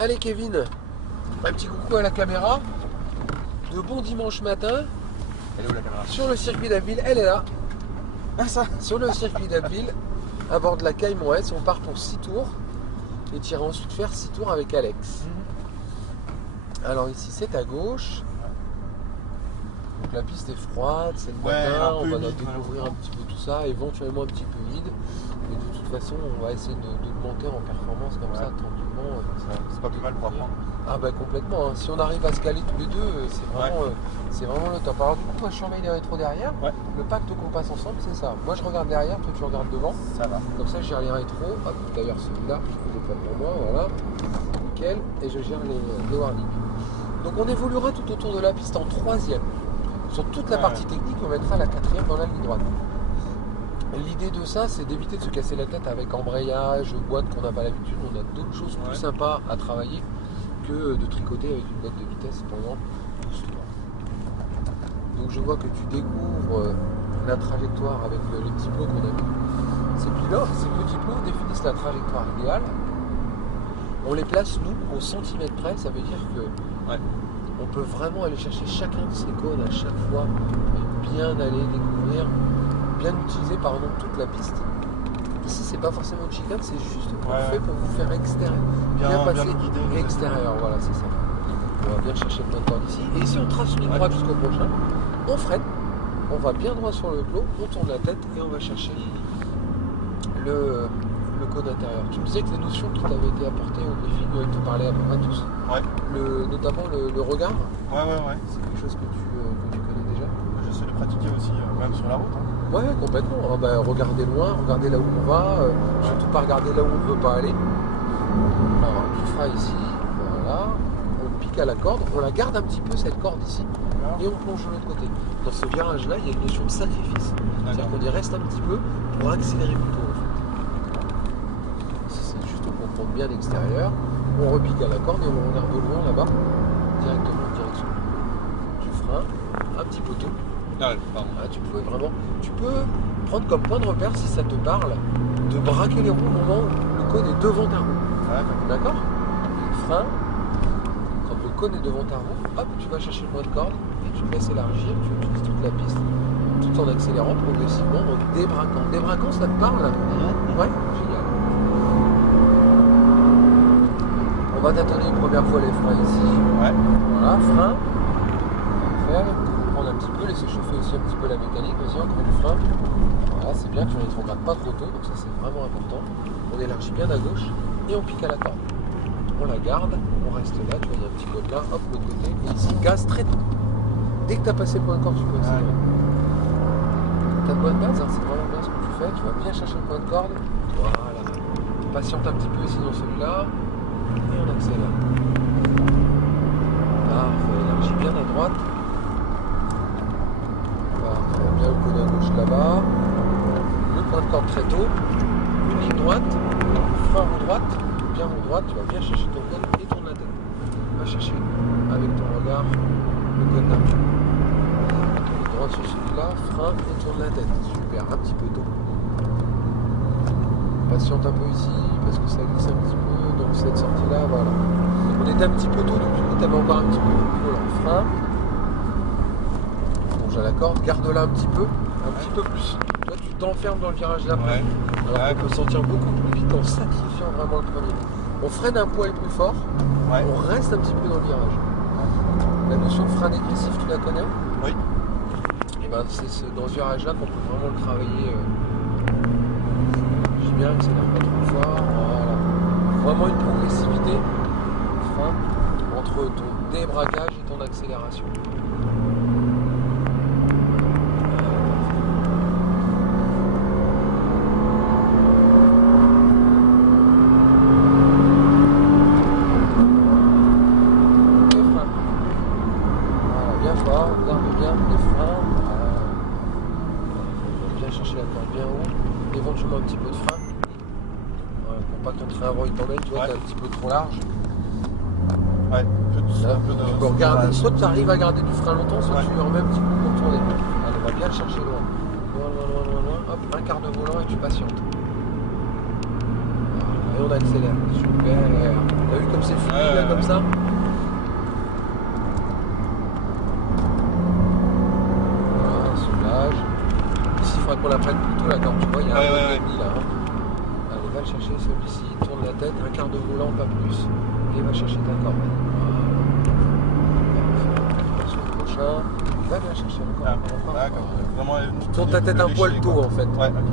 Allez Kevin, un petit coucou à la caméra. De bon dimanche matin. Elle est où la caméra? Sur le circuit d'Abbeville, elle est là. Ah ça. Sur le circuit d'Abbeville, à bord de la Caïman S, on part pour 6 tours. Et tu iras ensuite faire 6 tours avec Alex. Alors ici c'est à gauche. Donc la piste est froide, c'est le matin, on va découvrir un petit peu tout ça, éventuellement un petit peu vide. Mais de toute façon, on va essayer de monter en performance comme ça, tranquillement. C'est pas plus mal pour apprendre. Ah bah complètement, hein. Si on arrive à se caler tous les deux, c'est vraiment le top. Alors du coup, moi je surveille les rétros derrière. Le pacte qu'on passe ensemble, c'est ça. Moi je regarde derrière, toi tu regardes devant. Ça va. Comme ça je gère les rétros. Hop, d'ailleurs celui-là, je l'ai pas pour moi, voilà. Nickel. Et je gère les warnings. Donc on évoluera tout autour de la piste en troisième. Sur toute la partie technique, on mettra la quatrième dans la ligne droite. L'idée de ça, c'est d'éviter de se casser la tête avec embrayage, boîte qu'on n'a pas l'habitude. On a d'autres choses plus sympas à travailler que de tricoter avec une boîte de vitesse pendant 12 tours. Donc je vois que tu découvres la trajectoire avec les petits plots qu'on a mis. Ces petits plots définissent la trajectoire idéale. On les place, nous, au centimètre près. Ça veut dire que on peut vraiment aller chercher chacun de ces cônes à chaque fois et bien aller découvrir, bien utiliser toute la piste. Ici c'est pas forcément une chicane, c'est juste fait pour vous faire extérieur. Bien passer extérieur, voilà c'est ça. On va bien chercher le point de corde ici. Et ici on trace une ligne droite jusqu'au prochain, on freine, on va bien droit sur le plot, on tourne la tête et on va chercher le cône intérieur. Tu me disais que les notions qui t'avaient été apportées au défi te parlaient à peu près tous. Notamment le regard. C'est quelque chose que tu connais déjà. J'essaie de pratiquer aussi, même sur la route. Ouais, complètement. Regardez loin, regardez là où on va, surtout pas regarder là où on ne veut pas aller. Alors, tu feras ici, voilà, on pique à la corde, on la garde un petit peu cette corde ici, et on plonge de l'autre côté. Dans ce virage-là, il y a une notion de sacrifice. C'est-à-dire qu'on y reste un petit peu pour accélérer plus tôt. C'est juste pour prendre bien l'extérieur, on repique à la corde et on regarde de loin là-bas, directement en direction du frein, un petit poteau. Tu peux prendre comme point de repère, si ça te parle, de braquer les roues au moment où le cône est devant ta roue. D'accord? Frein, quand le cône est devant ta roue, hop, tu vas chercher le point de corde et tu te laisses élargir, tu utilises toute la piste, tout en accélérant progressivement, donc débraquant. Débraquant, ça te parle? Ouais, génial. On va tâtonner une première fois les freins ici. Voilà, frein. Un petit peu, laisser chauffer aussi un petit peu la mécanique, vas-y encore du frein. Voilà, c'est bien, tu ne rétrogrades pas trop tôt, donc ça c'est vraiment important. On élargit bien à gauche et on pique à la corde. On la garde, on reste là, tu vois, il y a un petit cône là, hop, l'autre côté, et ici, gaz très tôt. Dès que tu as passé le point de corde, tu peux accélérer. Tu as de bonne base, hein, c'est vraiment bien ce que tu fais, tu vas bien chercher le point de corde. Voilà. Patiente un petit peu ici dans celui-là, et on accélère. Parfait, élargis bien à droite. Bien le cône à gauche là-bas, le point de corde très tôt, une ligne droite, frein roue droite, bien roue droite, tu vas bien chercher ton cône et tourne la tête. Va chercher avec ton regard le cône là. Ligne droite sur celui-là, frein et tourne la tête. Super, un petit peu tôt. Patiente un peu ici parce que ça glisse un petit peu dans cette sortie-là, voilà. On était un petit peu tôt, donc du coup tu avais encore un petit peu de boulot là. Frein. À la corde, garde-la un petit peu plus. Toi, tu t'enfermes dans le virage d'après. Alors qu'on peut sentir beaucoup plus vite en sacrifiant vraiment le premier. On freine un poil plus fort, on reste un petit peu dans le virage. La notion de frein dégressif, tu la connais? Oui. Et ben c'est dans ce virage-là qu'on peut vraiment le travailler. Je dis bien que c'est pas trop fort. Voilà. Vraiment une progressivité, frein, entre ton débraquage et ton accélération. Éventuellement un petit peu de frein pour pas que ton train avant il t'emmène, tu vois, t'es un petit peu trop large. Tu peux regarder, soit tu arrives à garder du frein longtemps, soit tu remets un petit coup pour tourner. Allez, on va bien le chercher loin. Loin, hop, un quart de volant et tu patientes. Et on accélère. Super. T'as vu comme c'est fluide comme ça. Voilà, soulage. Ici, il faudra qu'on la prenne plutôt la corde. Tu vois, il y a un peu de demi là. Hein. Allez, va le chercher celui-ci. Tourne la tête, un quart de volant, pas plus. Et va chercher ta corde. Voilà. Sur le prochain. Va bien chercher encore. Vraiment, tourne ta tête un poil tôt en fait. Ouais, ok.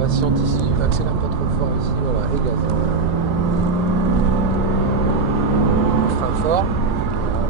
Patiente ici, accélère pas trop fort ici, voilà, et gaz. Frein fort.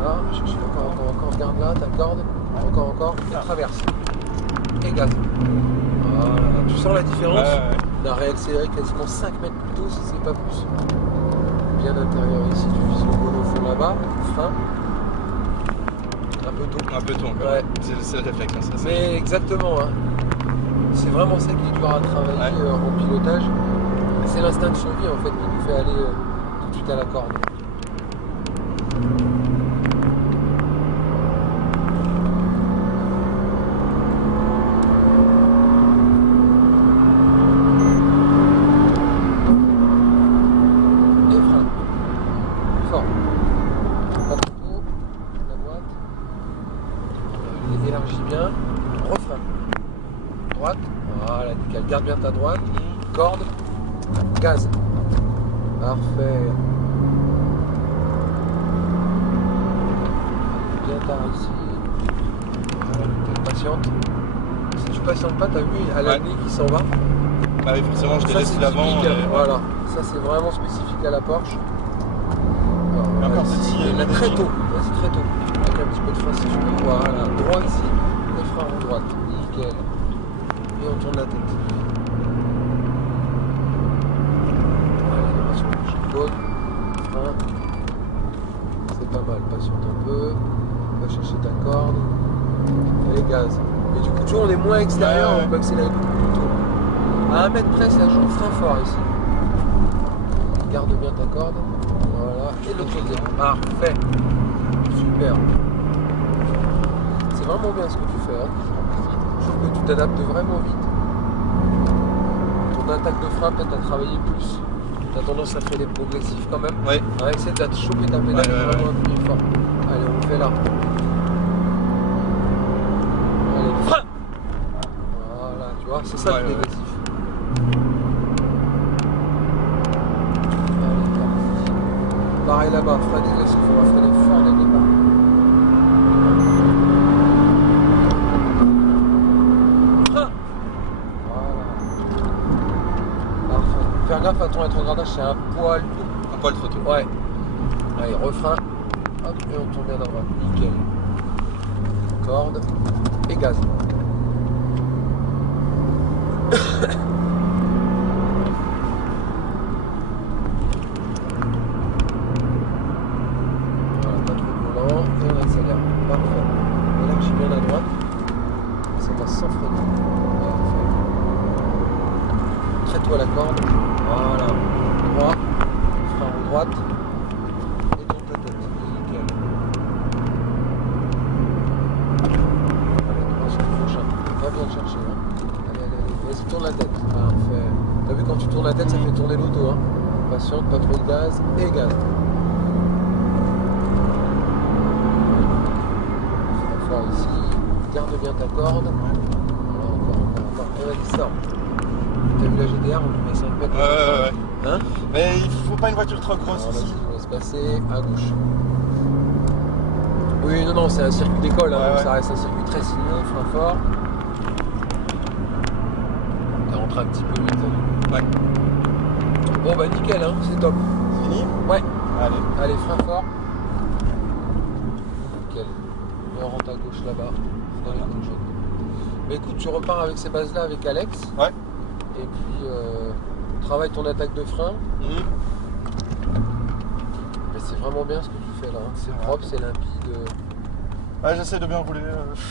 Voilà, cherche encore, garde là, ta corde. Encore, et traverse. Et gaz. Voilà, tu sens la différence? On a réaccéléré quasiment 5 mètres plus tôt si c'est pas plus. Bien intérieur ici, tu vises le volant au fond là-bas, frein. Un peu tôt encore. Ouais. C'est le réflexe. Hein, ça, mais exactement, hein. C'est vraiment ça qui est dur à travailler en pilotage. C'est l'instinct de survie en fait qui nous fait aller tout de suite à la corde. Et frein. Fort. Pas trop tôt. La boîte. Élargis bien. Refrein. Droite. Voilà, nickel. Garde bien ta droite. Corde. Gaz. Parfait. Bien tard ici. Voilà, t'es patiente. Si tu patientes pas, t'as vu à la nuit qui s'en va. Ah oui, forcément, je t'ai laissé l'avant. Voilà, ça c'est vraiment spécifique à la Porsche. Alors, encore ici, petit, très tôt. Vas-y, très tôt. Avec un petit peu de frein si tu veux. Voilà, droit ici. Et frein en droite. Nickel. Et on tourne la tête. Allez, sur le prochain cône. Frein. C'est pas mal, patiente un peu. Va chercher ta corde. Et gaz. Et du coup, tu vois, on est moins extérieur, on peut accélérer beaucoup plus tôt. À 1 mètre près, ça joue frein fort ici. Garde bien ta corde. Voilà. Et l'autre côté. Parfait. Super. C'est vraiment bien ce que tu fais. Hein. Je trouve que tu t'adaptes vraiment vite. Ton attaque de frein peut-être à travailler plus. Tu as tendance à faire des progressifs quand même. Ouais. Ouais, essaie de choper ta pédale et vraiment appuyer fort. Allez, on le fait là. Allez, frein. Voilà, tu vois, c'est ça le négatif. Allez, parti. Pareil là-bas, frein dégressif, on va freiner fort dès le départ. Faire gaffe à ton rétrogradage, c'est un poil tôt. Un poil trop tôt. Ouais. Allez, refrein. Hop, et on tourne bien à droite. Nickel. Corde. Et gaz. Voilà, pas trop de volant. Et on accélère. Parfait. Élargis bien à droite. Ça passe sans freiner. Parfait. Traite-toi la corde. Voilà. Droit. Frein en droite. Et tourne ta tête. Nickel. Allez, droit sur le prochain. Va bien le chercher. Hein. Allez. Vas-y, tourne la tête. Parfait. T'as vu quand tu tournes la tête, ça fait tourner l'auto. Hein. Patiente, pas trop de gaz. Et gaz. Fort ici. Garde bien ta corde. Voilà, encore. Et vas-y, sors. T'as vu la GTR, on lui met 5 mètres. Ouais. Hein? Mais il faut pas une voiture trop grosse ici. On laisse passer à gauche. Oui, non, c'est un circuit d'école, hein, donc ça reste un circuit très sinueux, frein fort. T'es rentré un petit peu vite. Ouais. Bon bah nickel, hein, c'est top. C'est fini? Ouais. Allez. Allez, frein fort. Nickel. Et on rentre à gauche là-bas, dans les coups jaunes. Mais écoute, tu repars avec ces bases-là avec Alex. Ouais. Et puis, travaille ton attaque de frein. Mais c'est vraiment bien ce que tu fais là. Hein. C'est propre, c'est limpide. Ouais, j'essaie de bien rouler.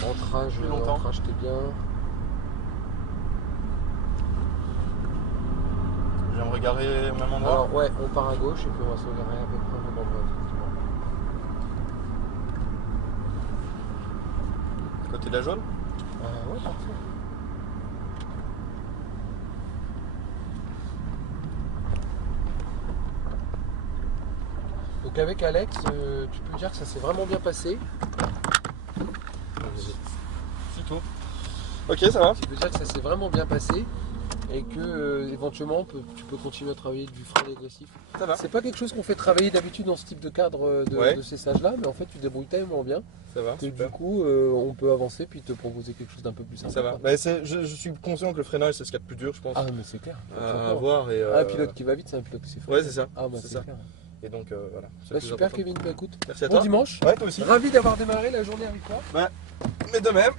Ancrage, t'es bien. Je vais me regarder au même endroit. Alors ouais, on part à gauche et puis on va se regarder à peu près au même endroit, effectivement. Côté de la jaune? Ouais, parfait. Donc avec Alex, tu peux dire que ça s'est vraiment bien passé. C'est tout. Ok, ça va. Tu peux dire que ça s'est vraiment bien passé et que éventuellement tu peux continuer à travailler du frein dégressif. Ça va. C'est pas quelque chose qu'on fait travailler d'habitude dans ce type de cadre de ces stages-là, mais en fait tu te débrouilles tellement bien Ça va. que Super. du coup on peut avancer puis te proposer quelque chose d'un peu plus sympa. Ça va. Mais je suis conscient que le freinage c'est ce qu'il y a de plus dur, je pense. Ah mais c'est clair. À voir et. Un pilote qui va vite, c'est un pilote qui s'est fait. Ouais, c'est ça. Ah bah C'est c'est ça. clair. Et donc voilà. C'est Bah, le plus super important. Kevin, bah, écoute. Merci à Bon toi. dimanche. Ouais, toi aussi. Ravi d'avoir démarré la journée avec toi. Mais de même.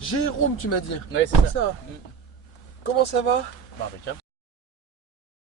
Jérôme, tu m'as dit. Ouais, c'est ça. ça. Comment ça va? Bah, impeccable.